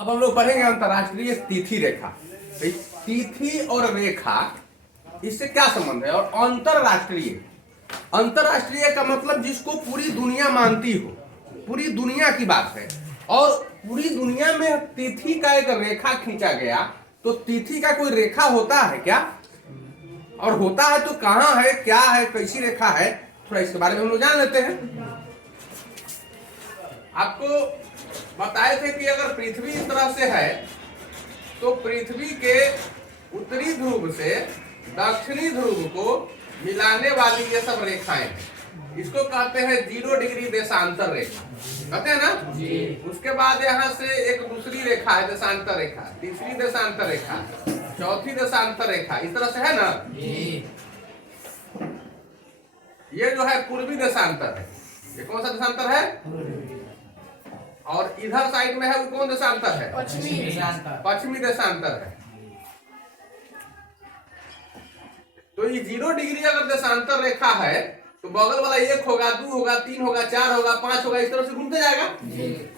अब हम लोग पढ़ेंगे अंतरराष्ट्रीय तिथि रेखा। तो तिथि और रेखा इससे क्या संबंध है। और अंतरराष्ट्रीय, अंतरराष्ट्रीय का मतलब जिसको पूरी दुनिया मानती हो, पूरी दुनिया की बात है। और पूरी दुनिया में तिथि का एक रेखा खींचा गया। तो तिथि का कोई रेखा होता है क्या, और होता है तो कहाँ है, क्या है, कैसी रेखा है, थोड़ा इसके बारे में हम लोग जान लेते हैं। आपको बताए थे कि अगर पृथ्वी इस तरह से है तो पृथ्वी के उत्तरी ध्रुव से दक्षिणी ध्रुव को मिलाने वाली ये सब रेखाएं, इसको कहते हैं 0 डिग्री देशांतर रेखा, कहते हैं ना जी। उसके बाद यहाँ से एक दूसरी रेखा है देशांतर रेखा, तीसरी देशांतर रेखा, चौथी देशांतर रेखा, इस तरह से है ना जी। ये जो है पूर्वी देशांतर है। ये कौन सा देशांतर है? और इधर साइड में है वो कौन देशांतर है? पश्चिमी देशांतर है। तो ये 0 डिग्री अगर देशांतर रेखा है तो बगल वाला 1 होगा, 2 होगा, 3 होगा, 4 होगा, 5 होगा, इस तरह से घूमते जाएगा।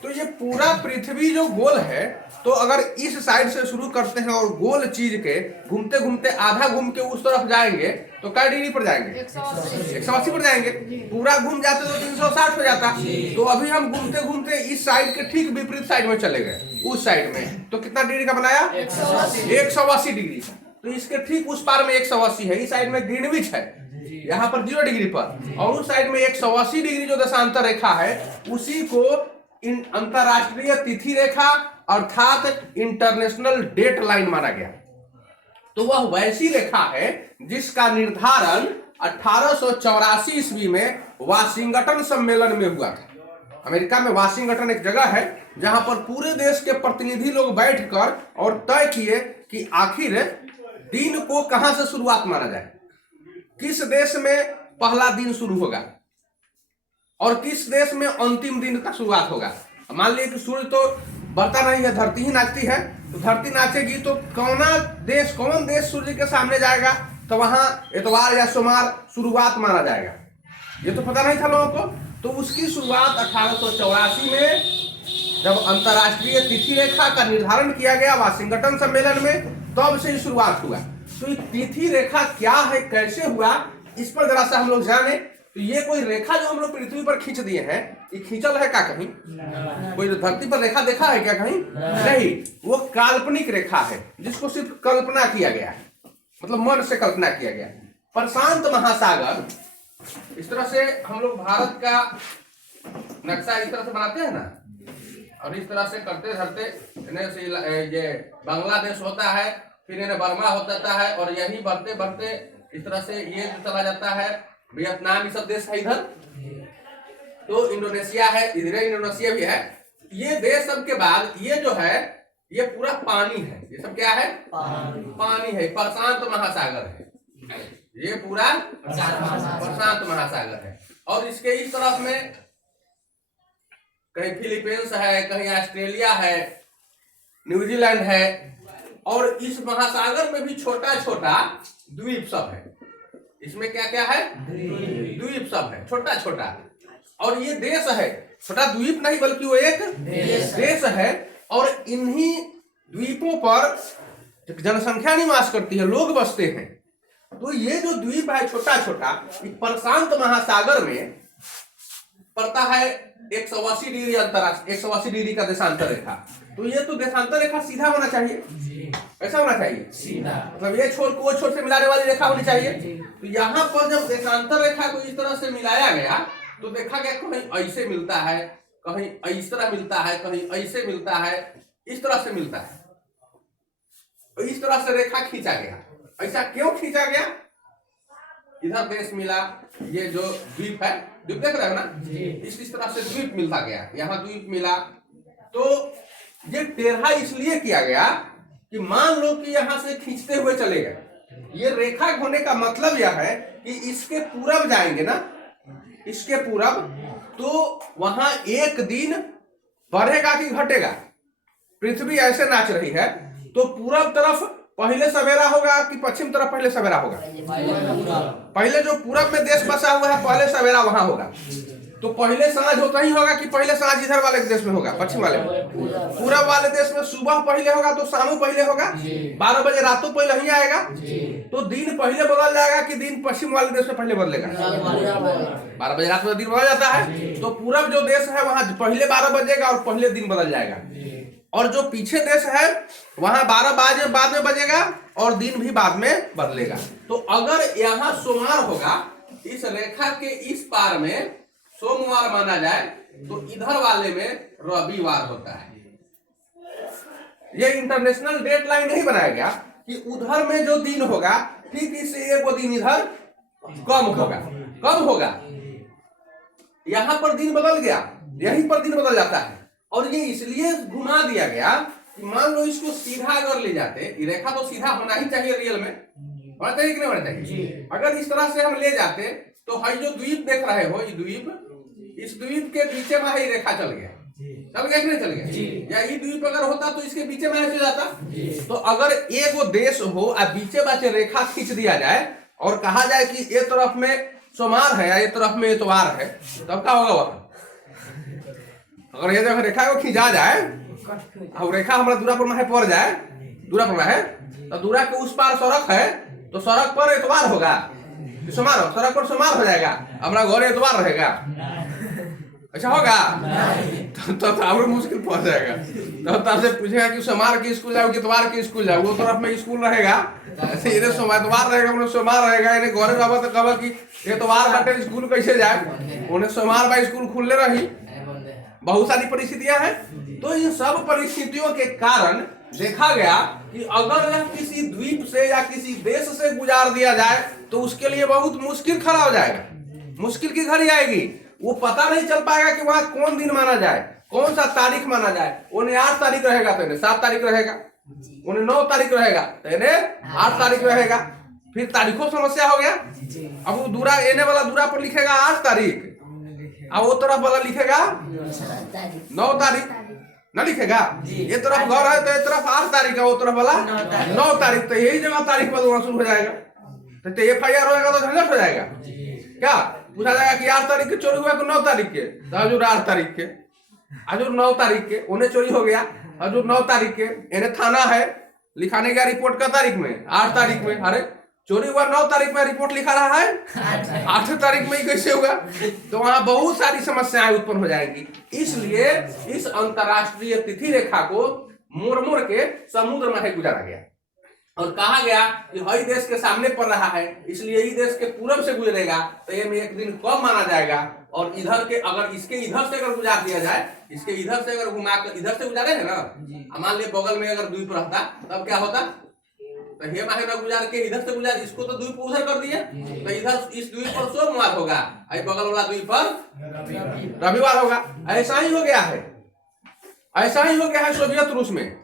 तो ये पूरा पृथ्वी जो गोल है, तो अगर इस साइड से शुरू करते हैं और गोल चीज के घूमते घूमते आधा घूम के उस तरफ जाएंगे तो क्या डिग्री पर जाएंगे? 180 पर जाएंगे। पूरा घूम जाते तो 360 हो जाता। तो अभी हम घूमते घूमते इस साइड के ठीक विपरीत साइड में चले गए, उस साइड में। तो कितना डिग्री का बनाया? 180 डिग्री। तो इसके ठीक उस पार में 180 है, इस साइड में ग्रीनविच है, यहाँ पर 0 डिग्री पर, और उस साइड में 180 डिग्री जो देशांतर रेखा है उसी को अंतरराष्ट्रीय तिथि रेखा अर्थात इंटरनेशनल डेट लाइन माना गया। तो वह वैसी रेखा है जिसका निर्धारण 1884 ईस्वी में वाशिंगटन सम्मेलन में हुआ था। अमेरिका में वाशिंगटन एक जगह है जहां पर पूरे देश के प्रतिनिधि लोग बैठकर और तय किए कि आखिर दिन को कहां से शुरुआत माना जाए, किस देश में पहला दिन शुरू होगा और किस देश में अंतिम दिन का शुरुआत होगा। मान लीजिए कि सूर्य तो बढ़ता नहीं है, धरती ही नाचती है। तो धरती नाचेगी तो कौन देश सूर्य के सामने जाएगा, तो वहां इतवार या सोमवार शुरुआत माना जाएगा। ये तो पता नहीं था लोगों को। तो उसकी शुरुआत 1884 में जब अंतरराष्ट्रीय तिथि रेखा का निर्धारण किया गया वाशिंगटन सम्मेलन में, तब से शुरुआत हुआ। तो तिथि रेखा क्या है, कैसे हुआ, इस पर जरा सा हम लोग जाने। तो ये कोई रेखा जो हम लोग पृथ्वी पर खींच दिए हैं, ये खींचल है क्या कहीं? कोई धरती पर रेखा देखा है क्या कहीं? नहीं। वो काल्पनिक रेखा है जिसको सिर्फ कल्पना किया गया है, मतलब मन से कल्पना किया गया। प्रशांत महासागर, इस तरह से हम लोग भारत का नक्शा इस तरह से बनाते हैं ना, और इस तरह से करते धरते ये बांग्लादेश होता है, फिर इन्हें बर्मा हो जाता है, और यही बढ़ते बढ़ते इस तरह से ये चला जाता है, वियतनाम, ये सब देश है इधर। तो इंडोनेशिया है, इधर इंडोनेशिया भी है। ये देश सब के बाद ये जो है ये पूरा पानी है। ये सब क्या है? पानी है। प्रशांत महासागर है, ये पूरा प्रशांत महासागर है। और इसके इस तरफ में कहीं फिलीपींस है, कहीं ऑस्ट्रेलिया है, न्यूजीलैंड है, और इस महासागर में भी छोटा छोटा द्वीप सब है। इसमें क्या क्या है? द्वीप सब है, छोटा छोटा। और ये देश है, छोटा द्वीप नहीं बल्कि वो एक देश है। और इन्हीं द्वीपों पर जनसंख्या निवास करती है, लोग बसते हैं। तो ये जो द्वीप है छोटा छोटा, प्रशांत महासागर में पड़ता है 180 डिग्री अंतरराष्ट्रीय, 180 डिग्री का देशांतर रेखा। तो ये तो देशांतर रेखा सीधा होना चाहिए, ऐसा होना चाहिए सीधा, मतलब ये छोर को वो छोर से मिलाने वाली रेखा होनी चाहिए। तो यहाँ पर जब देशांतर रेखा को इस तरह से मिलाया गया तो देखा गया कहीं ऐसे मिलता है, कहीं इस तरह मिलता है, कहीं ऐसे मिलता है, इस तरह से मिलता है। तो इस तरह से रेखा खींचा गया। ऐसा क्यों खींचा गया? इधर देश मिला, ये जो द्वीप है, द्वीप देख रहे हो ना, इस तरह से द्वीप मिलता गया, यहाँ द्वीप मिला। तो ये टेढ़ा इसलिए किया गया कि मान लो कि यहाँ से खींचते हुए चले गए। ये रेखा होने का मतलब यह है कि इसके पूरब जाएंगे ना, इसके पूरब, तो वहां एक दिन बढ़ेगा कि घटेगा? पृथ्वी ऐसे नाच रही है तो पूरब तरफ पहले सवेरा होगा कि पश्चिम तरफ पहले सवेरा होगा? पहले जो पूरब में देश बसा हुआ है पहले सवेरा वहां होगा। तो पहले सांझ होता ही होगा कि पहले सांझ इधर वाले देश में होगा, पश्चिम वाले में? पूरब वाले देश में सुबह पहले होगा तो शाम पहले होगा, 12 बजे रातों पहले नहीं आएगा। तो दिन पहले बदल जाएगा कि दिन पश्चिम वाले देश में पहले बदलेगा? 12 बजे रात में दिन बदल जाता है। तो पूरब जो देश है वहां पहले 12 बजेगा और पहले दिन बदल जाएगा, और जो पीछे देश है वहां 12 बजे बाद में बजेगा और दिन भी बाद में बदलेगा। तो अगर यहाँ सोमवार होगा, इस रेखा के इस पार में सोमवार माना जाए, तो इधर वाले में रविवार होता है। ये इंटरनेशनल डेट लाइन नहीं बनाया गया कि उधर में जो दिन होगा ठीक इससे एक दिन इधर कम होगा, कम होगा। यहां पर दिन बदल गया, यहीं पर दिन बदल जाता है। और ये इसलिए घुमा दिया गया कि मान लो इसको सीधा अगर ले जाते, ये रेखा तो सीधा होना ही चाहिए रियल में, होना चाहिए कि नहीं होना चाहिए? अगर इस तरह से हम ले जाते तो हई जो द्वीप देख रहे हो, ये द्वीप, इस द्वीप के बीच में ही रेखा चल गया, चल गया कि नहीं चल गया? या ये द्वीप अगर होता तो इसके बीच में चल जाता। तो अगर एक वो देश हो और बीचे बाचे रेखा खींच दिया जाए और कहा जाए कि ये तरफ में सोमवार है या ये तरफ में इतवार है, तब क्या होगा वहां? अगर ये जगह रेखा को खींचा जाए और रेखा हमारा दूरा पर में पड़ जाए, दूरा पर में है तो दूरा के उस पार सड़क है, तो सड़क पर इतवार होगा, सोमवार, सड़क पर सोमवार हो जाएगा, हमारा घर इतवार रहेगा, अच्छा होगा? तो और मुश्किल पड़ जाएगा। तो तब से पूछेगा कि सोमवार की स्कूल जाओ कि इतवार की स्कूल जाओ, वो तरफ में स्कूल रहेगा, ऐसे इधर सोमवार इतवार रहेगा, उन्हें सोमवार रहेगा, इन्हें घरे रहबा तो कहबा कि इतवार बाटे स्कूल कैसे जाए, उन्हें सोमवार बा स्कूल खुलने रही। बहुत सारी परिस्थितियां हैं। तो इन सब परिस्थितियों के कारण देखा गया कि अगर यह किसी द्वीप से या किसी देश से गुजार दिया जाए तो उसके लिए बहुत मुश्किल खड़ा हो जाएगा, मुश्किल की घड़ी आएगी। वो पता नहीं चल पाएगा कि वहां कौन दिन माना जाए, कौन सा तारीख माना जाए। उन्हें 8 तारीख रहेगा तो इन्हें 7 तारीख रहेगा, उन्हें 9 तारीख रहेगा तो इन्हें 8 तारीख रहेगा। फिर तारीखों समस्या हो गया। अब वो दूरा एने वाला दूरा पर लिखेगा 8 तारीख, अब वो तरफ वाला लिखेगा 9 तारीख, ना लिखेगा? ये तरफ घर है तो ये तरफ 8 तारीख है, वो तरफ वाला 9 तारीख, तो यही जगह तारीख बदलना शुरू हो जाएगा। तो FIR होगा तो झंझट हो जाएगा। क्या पूछा जाएगा कि 8 तारीख के चोरी हुआ तो 9 तारीख के, तो हजूर 8 तारीख के, हजूर 9 तारीख के, उन्हें चोरी हो गया, हजूर 9 तारीख के, इन्हें थाना है, लिखाने गया रिपोर्ट का तारीख में 8 तारीख में, अरे चोरी हुआ 9 तारीख में, रिपोर्ट लिखा रहा है 8 तारीख में ही, कैसे होगा? तो वहां बहुत सारी समस्याएं उत्पन्न हो जाएंगी। इसलिए इस अंतरराष्ट्रीय तिथि रेखा को मुड़ मुड़ के समुद्र में गुजारा गया और कहा गया कि हई देश के सामने पड़ रहा है, इसलिए ही देश के पूरब से गुजरेगा, तो ये में एक दिन कम माना जाएगा। और इधर के अगर इसके इधर से अगर गुजार दिया जाए, इसके इधर से अगर घुमा कर इधर से गुजारे है ना, मान लिया बगल में अगर द्वीप रहता तब क्या होता? तो हे माहे न गुजार के इधर से गुजार, इसको तो द्वीप उधर कर दिया, तो इधर इस द्वीप पर सोमवार होगा, आई बगल वाला द्वीप पर रविवार होगा। ऐसा ही हो गया है, ऐसा ही हो गया है सोवियत रूस में।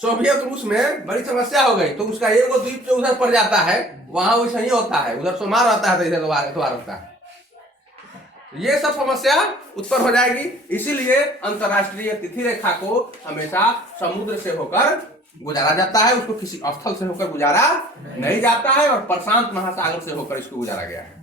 सोवियत रूस में बड़ी समस्या हो गई, तो उसका एक द्वीप जो उधर पड़ जाता है वहां वैसा ही होता है, उधर सोमवार होता है तो इधर इतवार होता है। ये सब समस्या उत्पन्न हो जाएगी। इसीलिए अंतरराष्ट्रीय तिथि रेखा को हमेशा समुद्र से होकर गुजारा जाता है, उसको किसी स्थल से होकर गुजारा नहीं जाता है, और प्रशांत महासागर से होकर इसको गुजारा गया है।